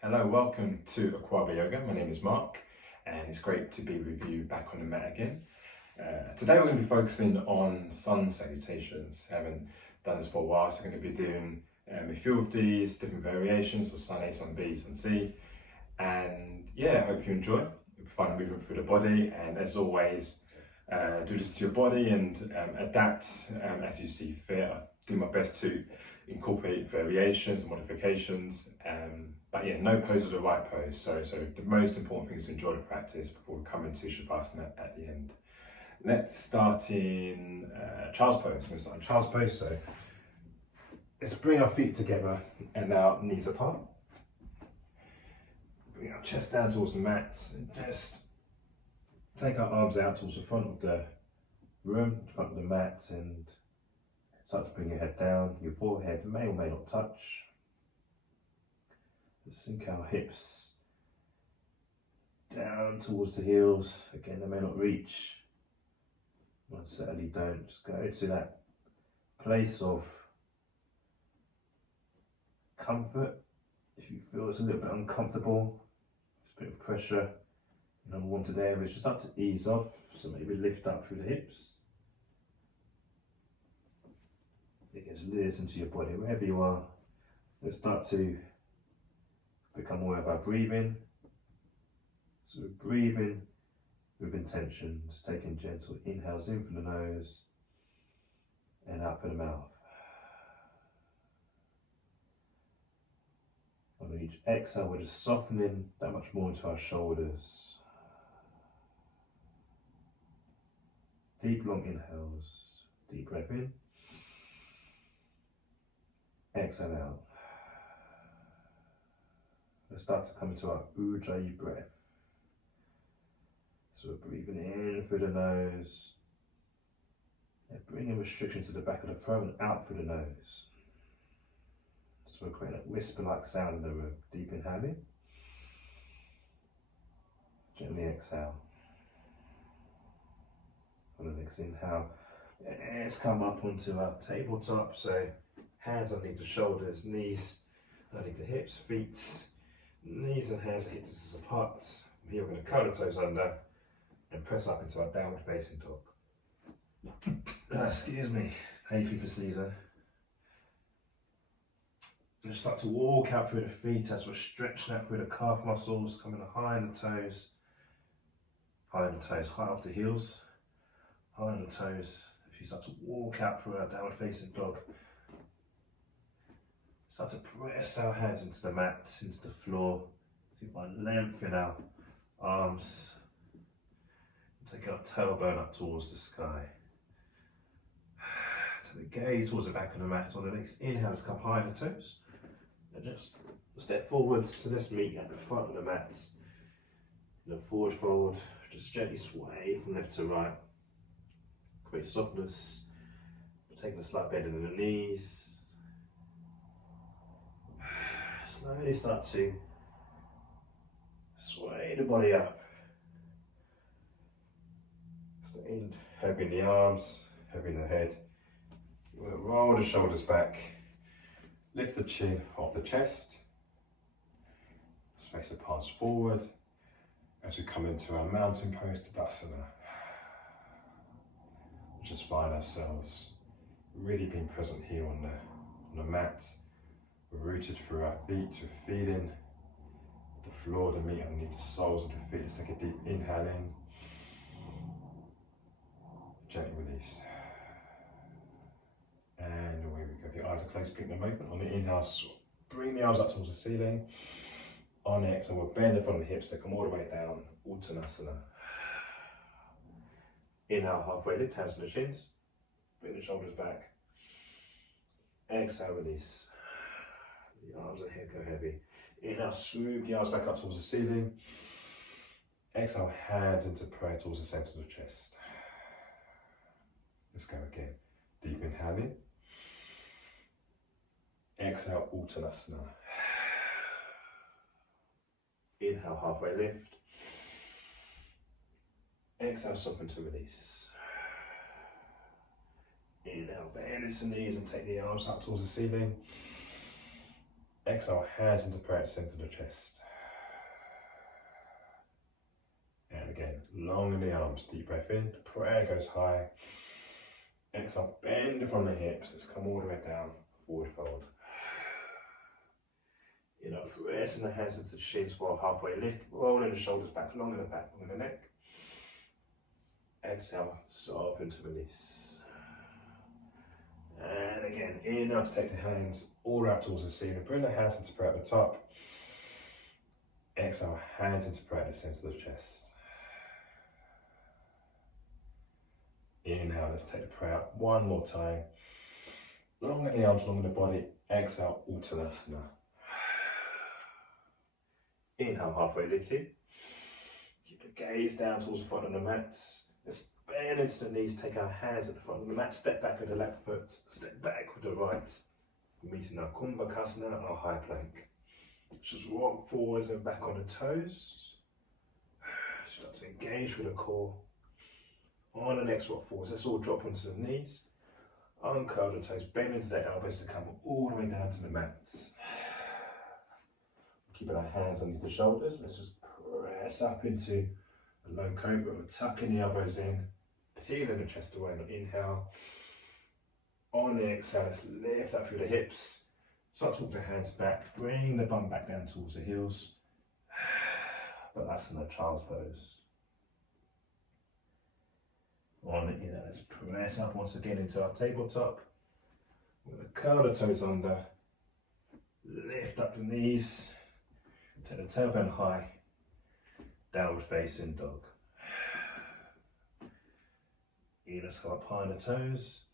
Hello, welcome to Akwaaba Yoga. My name is Mark and it's great to be with you back on the mat again. Today we're going to be focusing on Sun Salutations. I haven't done this for a while, so I'm going to be doing a few of these different variations of Sun A, Sun B, Sun C. And yeah, I hope you enjoy. It'll be fun moving through the body, and as always, do this to your body and adapt as you see fit. I do my best to incorporate variations and modifications, but yeah, no pose is the right pose. So the most important thing is to enjoy the practice before we come into Shavasana at the end. Let's start in child's pose. We're going to start in child's pose. So let's bring our feet together and our knees apart. Bring our chest down towards the mat and just take our arms out towards the front of the room, front of the mat, and start to bring your head down. Your forehead may or may not touch. Just sink our hips down towards the heels. Again, they may not reach. Certainly don't. Just go to that place of comfort. If you feel it's a little bit uncomfortable, just a bit of pressure in unwanted areas, just start to ease off. So maybe lift up through the hips. It gets layers into your body, wherever you are. Let's start to become more of our breathing. So we're breathing with intention, just taking gentle inhales in from the nose and out from the mouth. On each exhale, we're just softening that much more into our shoulders. Deep, long inhales. Deep breath in. Exhale out. Let's start to come into our Ujjayi breath. So we're breathing in through the nose, and bringing restriction to the back of the throat and out through the nose. So we're creating a whisper-like sound in the room. Deep inhaling. Gently exhale. On the next inhale, let's come up onto our tabletop. So hands underneath the shoulders, knees underneath the hips, feet, knees and hands and hips apart. From here we're going to curl the toes under and press up into our downward facing dog. Excuse me, hay fever season. Just start to walk out through the feet as we're stretching out through the calf muscles, coming high on the toes, high off the heels, high on the toes. If you start to walk out through our downward facing dog, start to press our hands into the mat, into the floor. So you find length in our arms. Take our tailbone up towards the sky. Take the gaze towards the back of the mat. On the next inhale, let's come high on the toes. And just step forwards. So let's meet at the front of the mat. Forward fold. Just gently sway from left to right. Create softness. Taking a slight bend in the knees. Slowly start to sway the body up. Staying heavy in the arms, heavy in the head. You want to roll the shoulders back, lift the chin off the chest, just face the palms forward as we come into our mountain pose Tadasana. Just find ourselves really being present here on the mat. We're rooted through our feet, we're feeling the floor, the meat underneath the soles of the feet. Let's take a deep inhale in. Gently release. And away we go. If your eyes are closed, keep them open. On the inhale, bring the arms up towards the ceiling. On the exhale, we'll bend the front of the hips to come all the way down. Uttanasana. Inhale, halfway lift, hands on the shins. Bring the shoulders back. Exhale, release. The arms and head go heavy. Inhale, swoop the arms back up towards the ceiling. Exhale, hands into prayer towards the center of the chest. Let's go again. Deep inhaling. Exhale, Uttanasana. Inhale, halfway lift. Exhale, soften to release. Inhale, bend the knees and take the arms up towards the ceiling. Exhale, hands into prayer at the centre of the chest. And again, long in the arms, deep breath in, prayer goes high. Exhale, bend from the hips, let's come all the way down, forward fold. Pressing the hands into the shins for a halfway lift, rolling the shoulders back, long in the back, long in the neck. Exhale, soften to release. And again, inhale to take the hands all the way up towards the ceiling, bring the hands into prayer at the top. Exhale, hands into prayer at the centre of the chest. Inhale, let's take the prayer up one more time. Long in the arms, long in the body. Exhale, Uttanasana. Inhale, halfway lifted. Keep the gaze down towards the front of the mat. Let's bend into the knees, take our hands at the front of the mat, step back with the left foot, step back with the right. We're meeting our Kumbhakasana, our high plank. Just rock forwards and back on the toes. Start to engage with the core. On the next rock forwards, let's all drop onto the knees. Uncurl the toes, bend into the elbows to come all the way down to the mats. Keeping our hands underneath the shoulders, let's just press up into a low cobra. We're tucking the elbows in, peeling the chest away on the inhale. On the exhale, let's lift up through the hips. Start to walk the hands back, bring the bum back down towards the heels. But that's in a child's pose. On the inhale, let's press up once again into our tabletop. We're going to curl the toes under, lift up the knees, take the tailbone high, downward facing dog. Let's come up high on the toes.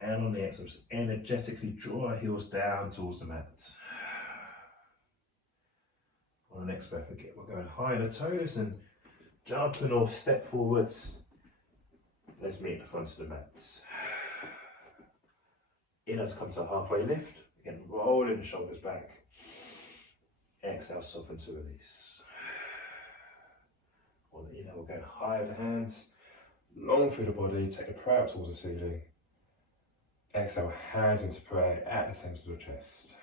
And on the exhale, just energetically draw our heels down towards the mat. On the next breath, again, we're going high on the toes and jumping or step forwards. Let's meet the front of the mat. Inhale to come to a halfway lift. Again, rolling the shoulders back. Exhale, soften to release. On the inhale, we're going high with the hands, long through the body, take the prayer up towards the ceiling. Exhale, hands into prayer at the centre of the chest.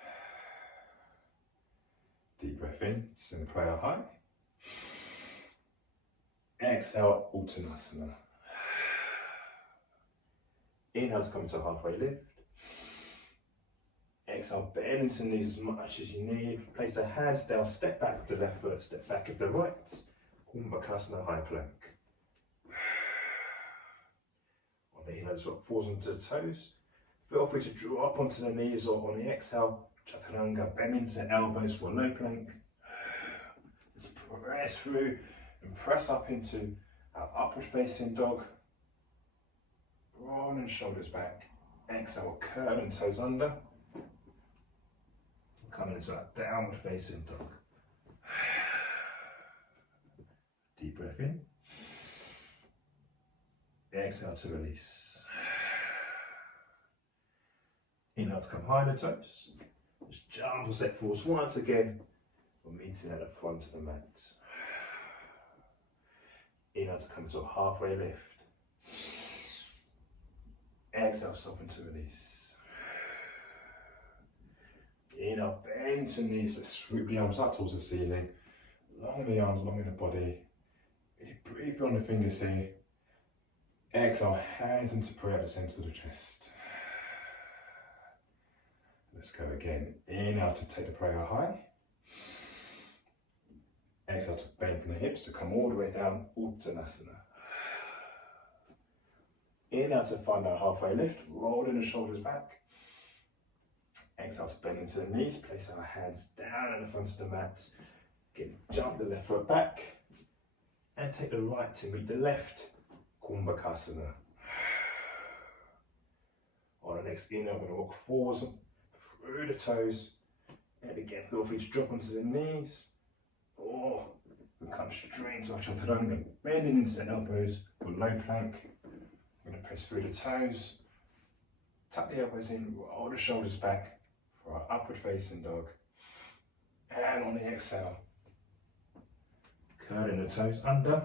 Deep breath in, send prayer high. Exhale, Uttanasana. Inhale to come to a halfway lift. Exhale, bend into the knees as much as you need. Place the hands down, step back with the left foot, step back with the right. Kumbhakasana, high plank. On the inhale, drop forwards onto the toes. Feel free to drop onto the knees or on the exhale, Chaturanga, bend into the elbows for low plank. Let's press through and press up into our upward facing dog. Rolling the shoulders back. Exhale, curling toes under. Coming into that downward facing dog. Deep breath in. Exhale to release. Inhale to come high on the toes. Just jump or step forwards once again. We're meeting at the front of the mat. Inhale to come to a halfway lift. Exhale, soften to release. Inhale, bend to knees, let's swoop the arms up towards the ceiling. Long the arms, long in the body. Really breathe beyond the fingers here. Exhale, hands into prayer at the centre of the chest. Let's go again. Inhale to take the prayer high. Exhale to bend from the hips to come all the way down, Uttanasana. Inhale to find our halfway lift, rolling the shoulders back. Exhale to bend into the knees, place our hands down in the front of the mat. Again, jump the left foot back and take the right to meet the left, Kumbhakasana. On the next inhale, we're going to walk forwards through the toes. And again, feel free to drop onto the knees or we come straight to our Chaturanga, bending into the elbows for low plank. We're going to press through the toes, tuck the elbows in, roll the shoulders back for our upward facing dog. And on the exhale, curling the toes under,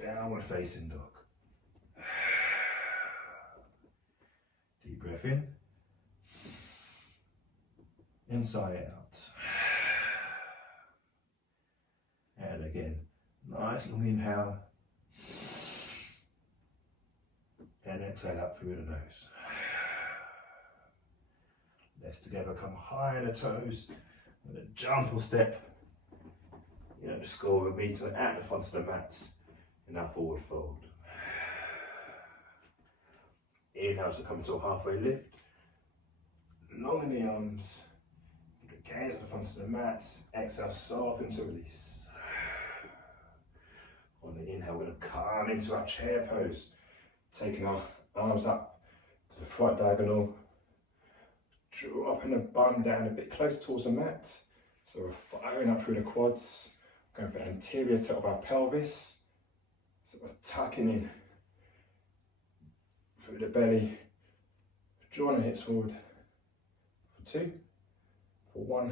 downward facing dog. Deep breath in. inside out. And again, nice long inhale. And exhale out through the nose. Let's together come high on the toes with a jump or step. Just go over a meter at the front of the mat in our forward fold. Inhale to come into a halfway lift. Long in the arms. Gaze at the front of the mat. Exhale, soften to release. On the inhale, we're going to come into our chair pose. Taking our arms up to the front diagonal. Dropping the bum down a bit closer towards the mat. So we're firing up through the quads. Going for the anterior tilt of our pelvis. So we're tucking in through the belly. Drawing the hips forward. For 2. For 1.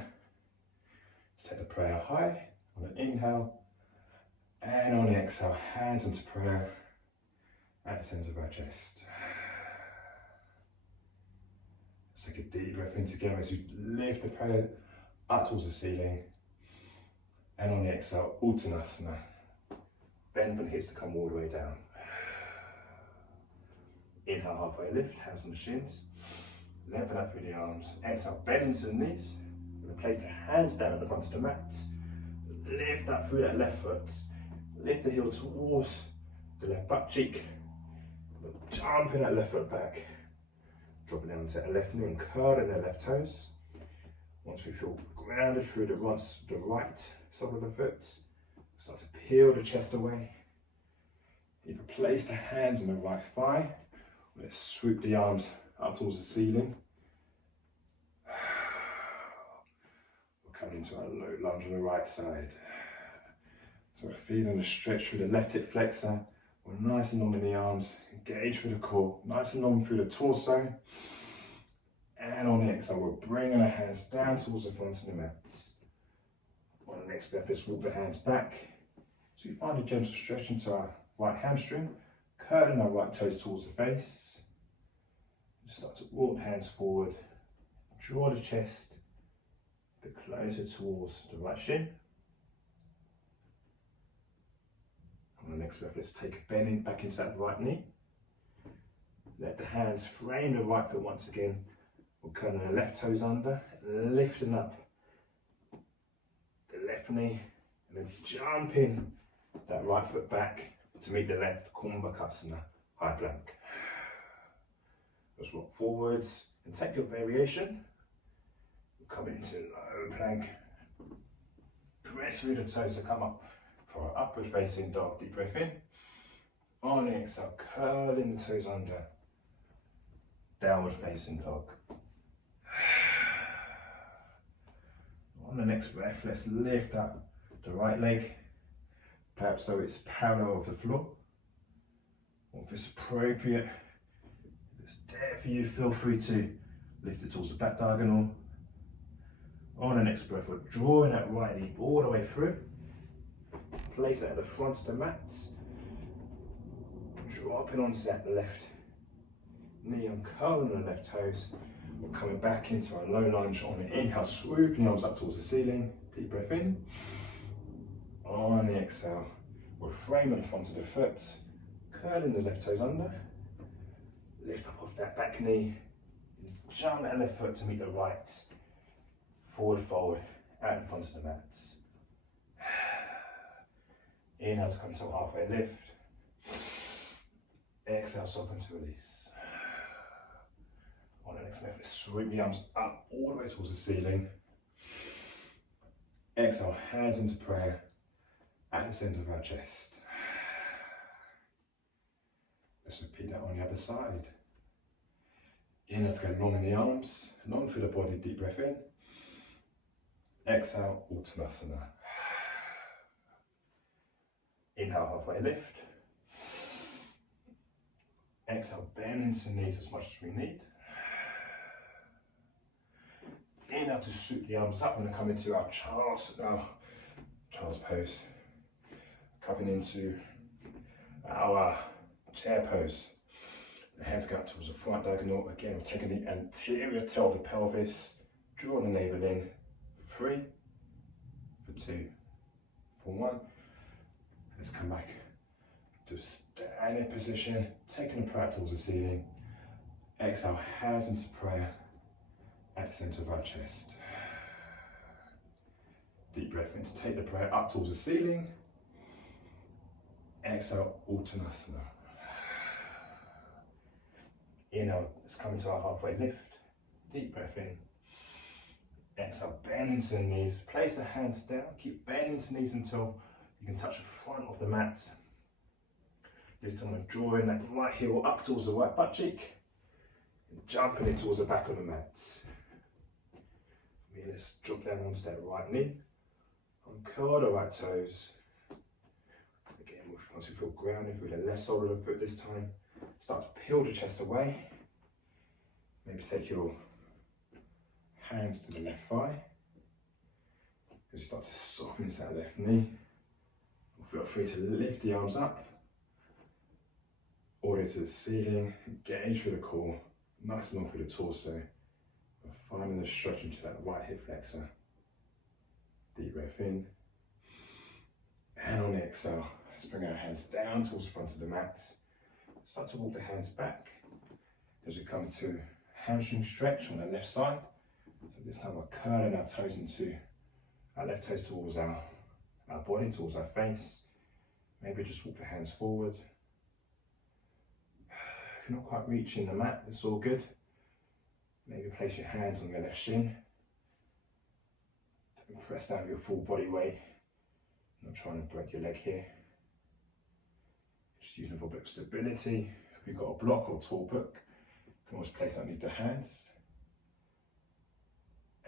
Let's take the prayer high on the inhale. And on the exhale, hands into prayer at the centre of our chest. Let's take a deep breath in together as you lift the prayer up towards the ceiling. And on the exhale, Uttanasana. Bend from the hips to come all the way down. Inhale, halfway lift, hands on the shins. Lengthen out through the arms. Exhale, bend into the knees. We're going to place the hands down at the front of the mat. Lift up through that left foot. Lift the heel towards the left butt cheek. Jumping that left foot back. Dropping down to the left knee and curling the left toes. Once we feel grounded through the right side of the foot, start to peel the chest away. Either place the hands on the right thigh. Let's swoop the arms up towards the ceiling. We're coming into our low lunge on the right side. So we're feeling the stretch through the left hip flexor. We're nice and long in the arms. Engage through the core. Nice and long through the torso. And on the exhale, we're bringing our hands down towards the front of the mat. On the next breath, let's walk the hands back. So we find a gentle stretch into our right hamstring. Curling our right toes towards the face. Just start to walk the hands forward. Draw the chest a bit closer towards the right shin. On the next breath, let's take a bend back into that right knee. Let the hands frame the right foot once again. We're curling the left toes under, lifting up the left knee, and then jumping that right foot back to meet the left, Kumbhakasana, high plank. Just rock forwards and take your variation. We're coming into low plank. Press through the toes to come up for our upward facing dog. Deep breath in. On the exhale, curling the toes under. Downward facing dog. On the next breath, let's lift up the right leg, perhaps so it's parallel with the floor. Or if it's appropriate, if it's there for you, feel free to lift it towards the back diagonal. On the next breath, we're drawing that right knee all the way through. Place it at the front of the mat. Dropping onto that left knee and curling the left toes. We're coming back into our low lunge on the inhale, swooping the arms up towards the ceiling. Deep breath in. On the exhale, we're framing the front of the foot, curling the left toes under. Lift up off that back knee. Jump that left foot to meet the right. Forward fold at the front of the mat. Inhale to come to a halfway lift. Exhale, soften to release. On the next breath, let's swoop the arms up all the way towards the ceiling. Exhale, hands into prayer at the centre of our chest. Let's repeat that on the other side. Inhale to go long in the arms, long through the body, deep breath in. Exhale, Uttanasana. Inhale, halfway lift. Exhale, bend into the knees as much as we need. Inhale to swoop the arms up. We're going to come into our child's pose. Coming into our chair pose. The hands go up towards the front diagonal. Again, we're taking the anterior tilt of the pelvis, Draw the navel in, 3, for 2, for 1. Let's come back to standing position, taking the prayer towards the ceiling. Exhale, hands into prayer at the center of our chest. Deep breath in to take the prayer up towards the ceiling. Exhale, Uttanasana. Inhale, let's come into our halfway lift. Deep breath in. Exhale, bend into the knees. Place the hands down. Keep bending into the knees until you can touch the front of the mat. This time we're drawing that right heel up towards the right butt cheek. And jumping it towards the back of the mat. Let's drop down onto that right knee. Uncurl the right toes. Again, once you feel grounded with the left sole of the foot this time, start to peel the chest away. Maybe take your hands to the left thigh. As you start to soften into that left knee, feel free to lift the arms up all the way to the ceiling. Engage through the core, nice and long through the torso. Finding the stretch into that right hip flexor. Deep breath in. And on the exhale, let's bring our hands down towards the front of the mat. Start to walk the hands back as we come to hamstring stretch on the left side. So this time we're curling our toes into our left toes towards our body, towards our face. Maybe just walk the hands forward. If you're not quite reaching the mat, it's all good. Maybe place your hands on your left shin. Don't press down with your full body weight. Not trying to break your leg here. Just using it for a bit of stability. If you've got a block or tall book, you can always place that underneath the hands.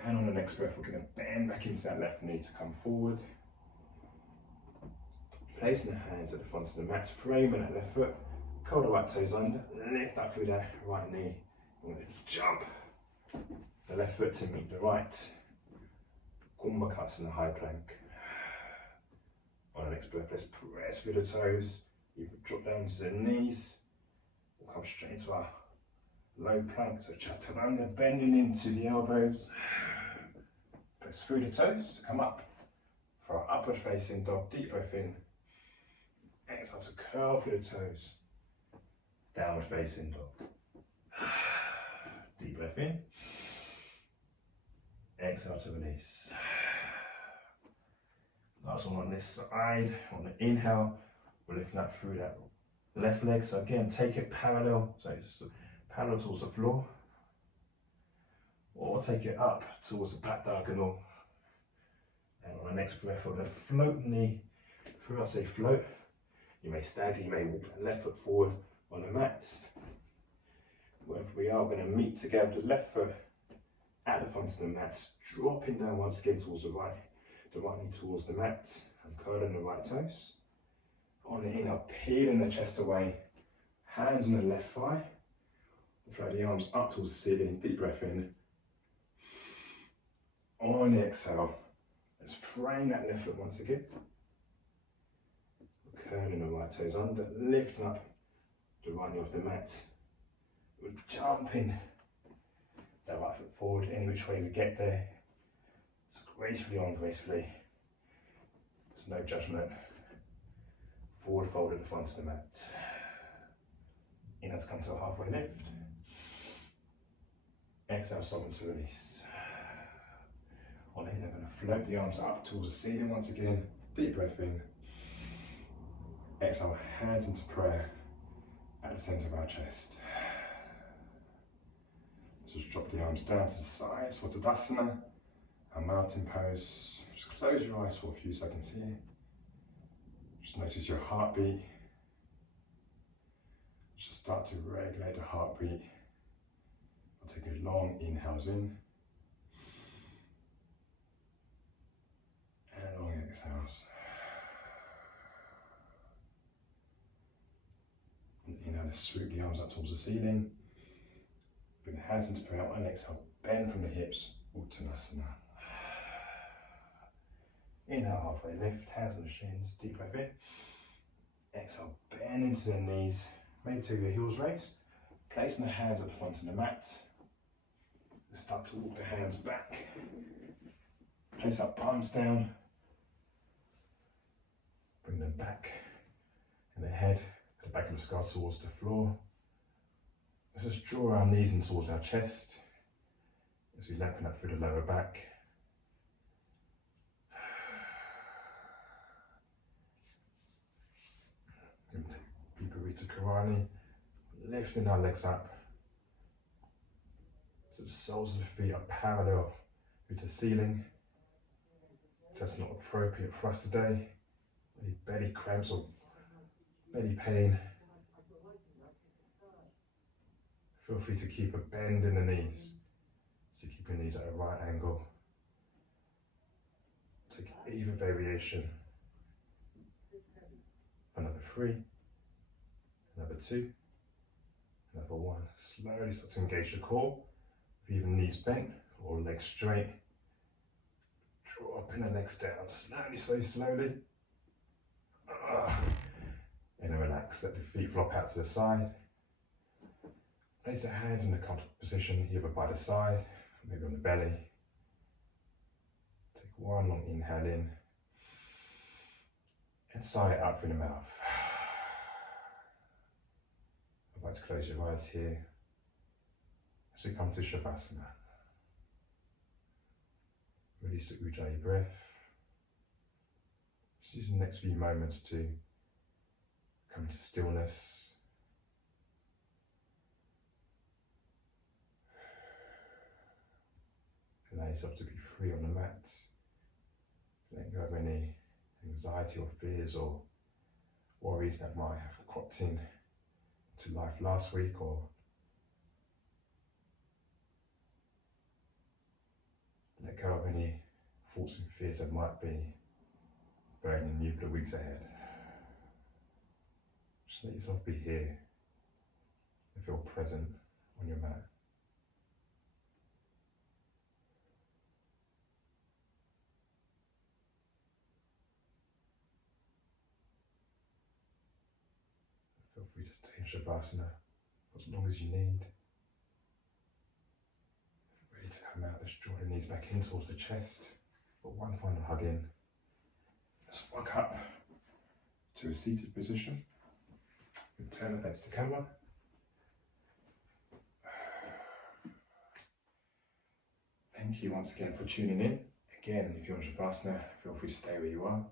And on the next breath, we're going to bend back into that left knee to come forward. Placing the hands at the front of the mat, framing that left foot. Curl the right toes under, lift up through that right knee. We're going to jump the left foot to meet the right. Kumbhakasana high plank. On the next breath, let's press through the toes. You can drop down to the knees. We'll come straight into our low plank, so chaturanga, bending into the elbows. Press through the toes to come up for our upward facing dog. Deep breath in. Exhale to curl through the toes. Downward facing dog. Deep breath in. Exhale to release. Last one on this side. On the inhale, we're lifting up through that left leg. So again, take it parallel. So it's parallel towards the floor. Or take it up towards the back diagonal. And on the next breath, we're going to float the knee through. I say float. You may stagger, you may walk the left foot forward on the mat. Wherever we are, we're going to meet together the left foot at the front of the mat, dropping down once again towards the right knee towards the mat, and curling the right toes. On the inhale, peeling the chest away, hands on the left thigh, float the arms up towards the ceiling, deep breath in. On the exhale, let's frame that left foot once again. Curling the right toes under, lifting up the right knee off the mat. We're jumping that right foot forward, any which way we get there. It's gracefully on, gracefully. There's no judgment. Forward fold at the front of the mat. Inhale to come to a halfway lift. Exhale, soften to release. On the inhale, I'm going to float the arms up towards the ceiling once again. Deep breath in. Exhale, hands into prayer at the center of our chest. So just drop the arms down to the sides for Tadasana, our mountain pose. Just close your eyes for a few seconds here. Just notice your heartbeat. Just start to regulate the heartbeat. I'll take a long inhales in and long exhales. Inhale, let's swoop the arms up towards the ceiling. Bring the hands into prayer and exhale, bend from the hips, Uttanasana. Inhale, halfway lift, hands on the shins, deep breath in. Exhale, bend into the knees, maybe to your heels raised. Placing the hands at the front of the mat. Start to walk the hands back. Place our palms down. Bring them back. And the head, the back of the skull towards the floor. Let's just draw our knees in towards our chest as we lengthen up through the lower back. And take Viparita Karani, lifting our legs up so the soles of the feet are parallel with the ceiling. If that's not appropriate for us today, any belly cramps or belly pain, feel free to keep a bend in the knees. So keep your knees at a right angle. Take either variation. Another 3, another 2, another 1. Slowly start to engage the core, with either knees bent or legs straight. Dropping the legs down, slowly. And then relax, let the feet flop out to the side. Place your hands in a comfortable position, either by the side, maybe on the belly. Take one long inhale in, and sigh it out through the mouth. I'd like to close your eyes here as we come to Shavasana. Release the Ujjayi breath. Just use the next few moments to come to stillness. Allow yourself to be free on the mat. Let go of any anxiety or fears or worries that might have cropped in to life last week, or let go of any thoughts and fears that might be burdening you for the weeks ahead. Just let yourself be here and feel present on your mat. Feel free to stay in Shavasana for as long as you need. Ready to come out, let's draw the knees back in towards the chest. Put one final hug in. Let's walk up to a seated position. Turn the face to camera. Thank you once again for tuning in. Again, if you're in Shavasana, feel free to stay where you are.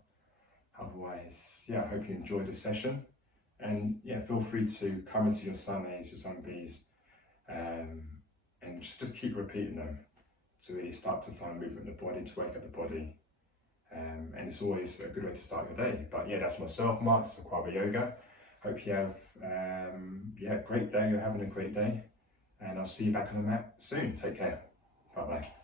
Otherwise, I hope you enjoyed this session. And feel free to come into your Sun A's, your Sun B's, and just keep repeating them to really start to find movement in the body, to wake up the body. And it's always a good way to start your day. But that's myself, Mark, it's Akwaaba Yoga. Hope you have a great day, you're having a great day. And I'll see you back on the mat soon. Take care. Bye-bye.